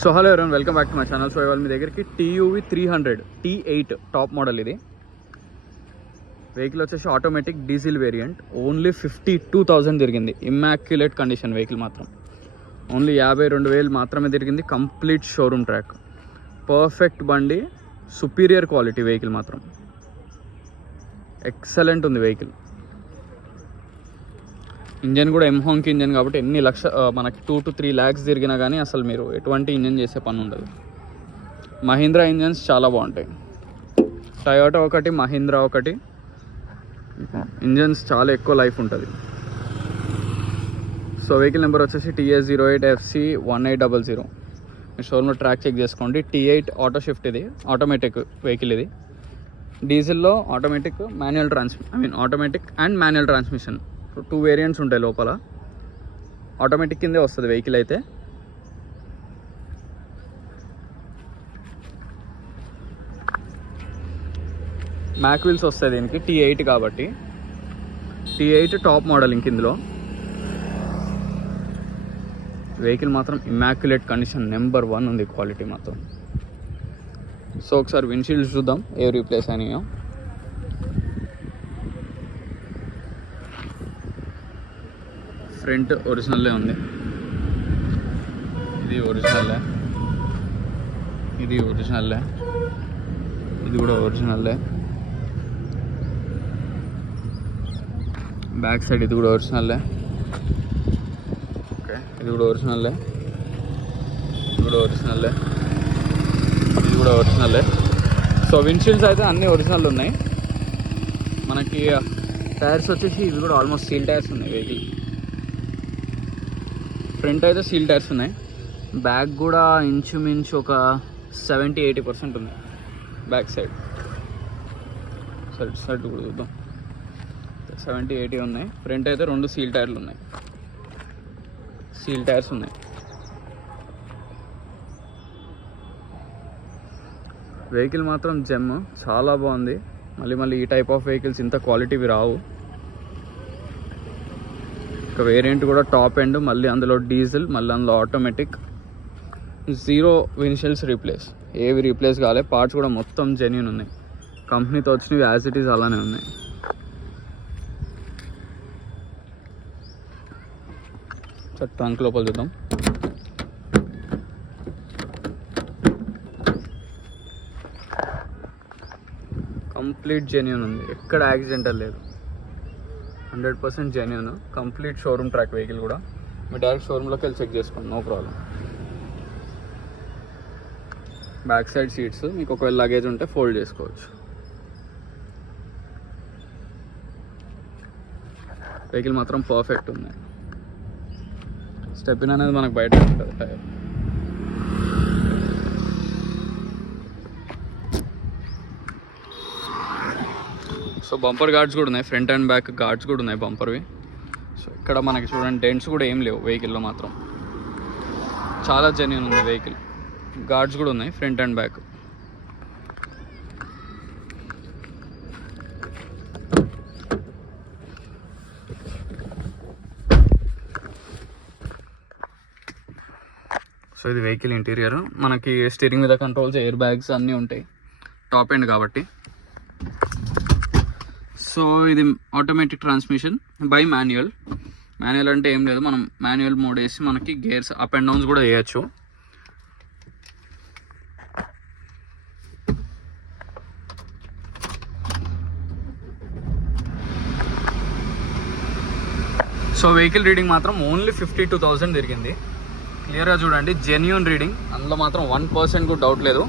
So hello ఎవరైనా welcome back to my channel. So ఇవాళ మీ దగ్గరికి టీయూవి 300 T8 టాప్ మోడల్. ఇది వెహికల్ వచ్చేసి ఆటోమేటిక్ డీజిల్ వేరియంట్. ఓన్లీ 52,000 తిరిగింది. ఇమ్మాక్యులేట్ కండిషన్ వెహికల్ మాత్రం. ఓన్లీ 52,000 మాత్రమే తిరిగింది. Complete showroom track. పర్ఫెక్ట్ బండి, సుపీరియర్ క్వాలిటీ వెహికల్ మాత్రం. ఎక్సలెంట్ ఉంది వెహికల్. ఇంజన్ కూడా ఎంహాంక్ ఇంజన్ కాబట్టి ఎన్ని మనకి 2 to 3 lakhs తిరిగినా కానీ అసలు మీరు ఎటువంటి ఇంజన్ చేసే పని ఉండదు. మహీంద్రా ఇంజన్స్ చాలా బాగుంటాయి. టయోటా ఒకటి, మహీంద్రా ఒకటి. ఇంజన్స్ చాలా ఎక్కువ లైఫ్ ఉంటుంది. సో వెహికల్ నెంబర్ వచ్చేసి TS08FC1800. మీ షోరూమ్లో ట్రాక్ చెక్ చేసుకోండి. T8 auto shift. ఇది ఆటోమేటిక్ వెహికల్. ఇది డీజిల్లో automatic automatic and manual transmission. 2 variants ఉంటాయి లోపల. ఆటోమేటిక్ కిందే వస్తుంది వెహికల్ అయితే. మ్యాక్ వీల్స్ వస్తాయి దీనికి. T8 కాబట్టి T8 టాప్ మోడల్. ఇందులో వెహికల్ మాత్రం ఇమ్మాక్యులేట్ కండిషన్, నెంబర్ 1 ఉంది క్వాలిటీ మాత్రం. సో ఒకసారి విండ్షీల్డ్స్ చూద్దాం ఏ రీప్లేస్ అయినాయో. ఫ్రంట్ ఒరిజినల్లే ఉంది. ఇది ఒరిజినల్లే, ఇది ఒరిజినల్లే, ఇది కూడా ఒరిజినల్లే. బ్యాక్ సైడ్ ఇది కూడా ఒరిజినల్లే. ఓకే, ఇది కూడా ఒరిజినల్లే, ఇది కూడా ఒరిజినల్లే, ఇది కూడా ఒరిజినల్లే. సో విండ్షీల్డ్స్ అయితే అన్నీ ఒరిజినల్ ఉన్నాయి. మనకి టైర్స్ వచ్చేసి ఇవి కూడా ఆల్మోస్ట్ సీల్ టైర్స్ ఉన్నాయి వెహికల్. ఫ్రంట్ అయితే సీల్ టైర్స్ ఉన్నాయి. బ్యాక్ కూడా ఇంచుమించు ఒక 70-80% ఉంది బ్యాక్ సైడ్. సైడ్ కూడా చూద్దాం. 70-80 ఉన్నాయి. ఫ్రంట్ అయితే 2 సీల్ టైర్లు ఉన్నాయి. సీల్ టైర్స్ ఉన్నాయి. వెహికల్ మాత్రం జెమ్, చాలా బాగుంది. మళ్ళీ ఈ టైప్ ఆఫ్ వెహికల్స్ ఇంత క్వాలిటీవి రావు. ఒక వేరియంట్ కూడా టాప్ ఎండ్, మళ్ళీ అందులో డీజిల్, మళ్ళీ అందులో ఆటోమేటిక్. 0 విన్షీల్డ్స్ రీప్లేస్, ఏవి రీప్లేస్ కాలే. పార్ట్స్ కూడా మొత్తం జెన్యూన్ ఉన్నాయి. కంపెనీతో వచ్చినవి యాజ్ ఇట్ ఈస్ అలానే ఉన్నాయి. ట్రంక్ లోపల చూద్దాం. కంప్లీట్ జెన్యూన్ ఉంది. ఎక్కడ యాక్సిడెంటల్ లేదు. 100% genuine. Complete showroom track vehicle కూడా. మీరు డైరెక్ట్ షోరూమ్లోకి వెళ్ళి చెక్ చేసుకోండి, no problem. Back side seats మీకు ఒకవేళ లగేజ్ ఉంటే ఫోల్డ్ చేసుకోవచ్చు. వెహికల్ మాత్రం పర్ఫెక్ట్ ఉంది. స్టెప్ ఇన్ అనేది మనకు బయట ఉంటుంది టైర్. సో బంపర్ గార్డ్స్ కూడా ఉన్నాయి. ఫ్రంట్ అండ్ బ్యాక్ గార్డ్స్ కూడా ఉన్నాయి బంపర్వి. సో ఇక్కడ మనకి చూడండి, డెంట్స్ కూడా ఏం లేవు వెహికల్లో మాత్రం. చాలా జెన్యూన్ ఉంది వెహికల్. గార్డ్స్ కూడా ఉన్నాయి ఫ్రంట్ అండ్ బ్యాక్. సో ఇది వెహికల్ ఇంటీరియర్. మనకి స్టీరింగ్ మీద కంట్రోల్స్, ఎయిర్ బ్యాగ్స్ అన్నీ ఉంటాయి. టాప్ ఎండ్ కాబట్టి. సో ఇది automatic transmission by manual. Manual అంటే ఏం లేదు, మనం మాన్యువల్ మోడ్ వేసి మనకి గేర్స్ అప్ అండ్ డౌన్స్ కూడా వేయచ్చు. సో వెహికల్ రీడింగ్ మాత్రం ఓన్లీ 52,000 తిరిగింది. క్లియర్గా చూడండి, జెన్యూన్ రీడింగ్. అందులో మాత్రం 1% కూడా డౌట్ లేదు.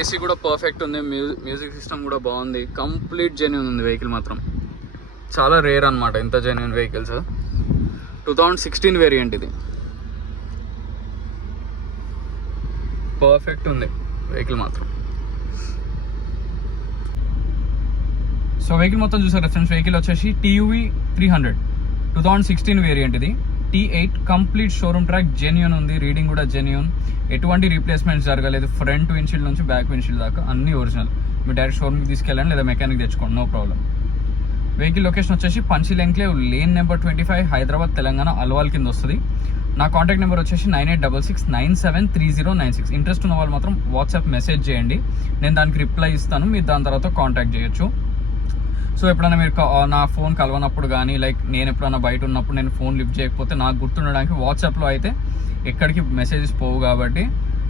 ఏసీ కూడా పర్ఫెక్ట్ ఉంది. మ్యూజిక్ సిస్టమ్ కూడా బాగుంది. కంప్లీట్ జెన్యూన్ ఉంది వెహికల్ మాత్రం. చాలా రేర్ అనమాట ఇంత జెన్యూన్ వెహికల్స్. 2016 వేరియంట్ ఇది. పర్ఫెక్ట్ ఉంది వెహికల్ మాత్రం. సో వెహికల్ మొత్తం చూసారు ఫ్రెండ్స్. వెహికల్ వచ్చేసి TUV 300 2016 వేరియంట్. ఇది T8 complete showroom track, genuine ఉంది. రీడింగ్ కూడా జెన్యూన్. ఎటువంటి రీప్లేస్మెంట్స్ జరగలేదు. ఫ్రంట్ విండ్షీల్డ్ నుంచి బ్యాక్ విండ్షీల్డ్ దాకా అన్ని ఒరిజినల్. మీరు డైరెక్ట్ షోరూమ్కి తీసుకెళ్ళండి లేదా మెకానిక్ తెచ్చుకోండి, నో ప్రాబ్లం. వెహికల్ లొకేషన్ వచ్చేసి Panchil enclave lane number 25 Hyderabad Telangana Alwal కింద వస్తుంది. నా కాంటాక్ట్ నెంబర్ వచ్చేసి 9866973096. ఇంట్రెస్ట్ ఉన్న వాళ్ళు మాత్రం వాట్సాప్ మెసేజ్ చేయండి, నేను దానికి రిప్లై ఇస్తాను, మీరు దాని తర్వాత కాంటాక్ట్ చేయొచ్చు. సో ఎప్పుడైనా మీరు నా ఫోన్ కలవనప్పుడు కానీ లైక్ నేను ఎప్పుడైనా బయట ఉన్నప్పుడు నేను ఫోన్ లిఫ్ట్ చేయకపోతే నాకు గుర్తుండడానికి వాట్సాప్లో అయితే ఎక్కడికి మెసేజెస్ పోవు కాబట్టి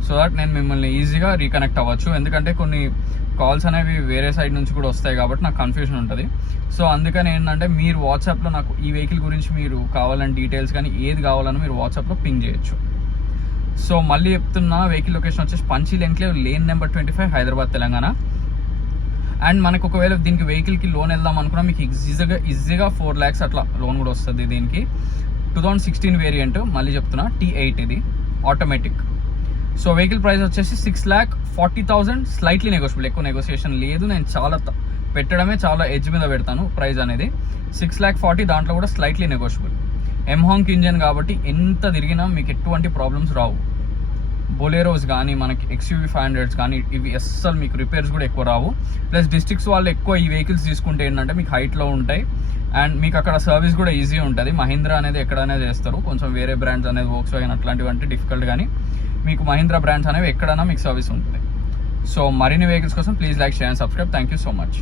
సో దట్ నేను మిమ్మల్ని ఈజీగా రీకనెక్ట్ అవ్వచ్చు. ఎందుకంటే కొన్ని కాల్స్ అనేవి వేరే సైడ్ నుంచి కూడా వస్తాయి కాబట్టి నాకు కన్ఫ్యూజన్ ఉంటుంది. సో అందుకని ఏంటంటే మీరు వాట్సాప్లో నాకు ఈ వెహికల్ గురించి మీరు కావాలని డీటెయిల్స్ కానీ ఏది కావాలని మీరు వాట్సాప్లో పింగ్ చేయొచ్చు. సో మళ్ళీ చెప్తున్నా, వెహికల్ లొకేషన్ వచ్చేసి Panchil enclave lane number 25 Hyderabad Telangana. And మనకు ఒకవేళ దీనికి వెహికల్కి లోన్ వెళ్దాం అనుకున్నా మీకు ఈజీగా 4 lakhs అట్లా లోన్ కూడా వస్తుంది. దీనికి 2016 వేరియంట్, మళ్ళీ చెప్తున్నా T8 ఇది ఆటోమేటిక్. సో వెహికల్ ప్రైస్ వచ్చేసి 6,40,000, స్లైట్లీ నెగోషియబుల్, ఎక్కువ నెగోషియేషన్ లేదు. నేను చాలా పెట్టడమే చాలా ఎడ్జ్ మీద పెడతాను ప్రైస్ అనేది. 6,40,000, దాంట్లో కూడా స్లైట్లీ నెగోషియబుల్. ఎంహాంక్ ఇంజన్ కాబట్టి ఎంత తిరిగినా మీకు ఎటువంటి ప్రాబ్లమ్స్ రావు. బొలేరోస్ కానీ మనకి XUV 500s కానీ ఇవి అస్సలు మీకు రిపేర్స్ కూడా ఎక్కువ రావు. ప్లస్ డిస్ట్రిక్ట్స్ వాళ్ళు ఎక్కువ ఈ వెహికల్స్ తీసుకుంటే ఏంటంటే మీకు హైట్లో ఉంటాయి అండ్ మీకు అక్కడ సర్వీస్ కూడా ఈజీ ఉంటుంది. మహీంద్రా అనేది ఎక్కడైనా చేస్తారు, కొంచెం వేరే బ్రాండ్స్ అనేది వోక్స్వాగన్ అట్లాంటివి అంటే డిఫికల్ట్, కానీ మీకు మహీంద్రా బ్రాండ్స్ అనేవి ఎక్కడైనా మీకు సర్వీస్ ఉంటుంది. సో మరిన్ని వెహికల్స్ కోసం please like, share and subscribe. Thank you so much.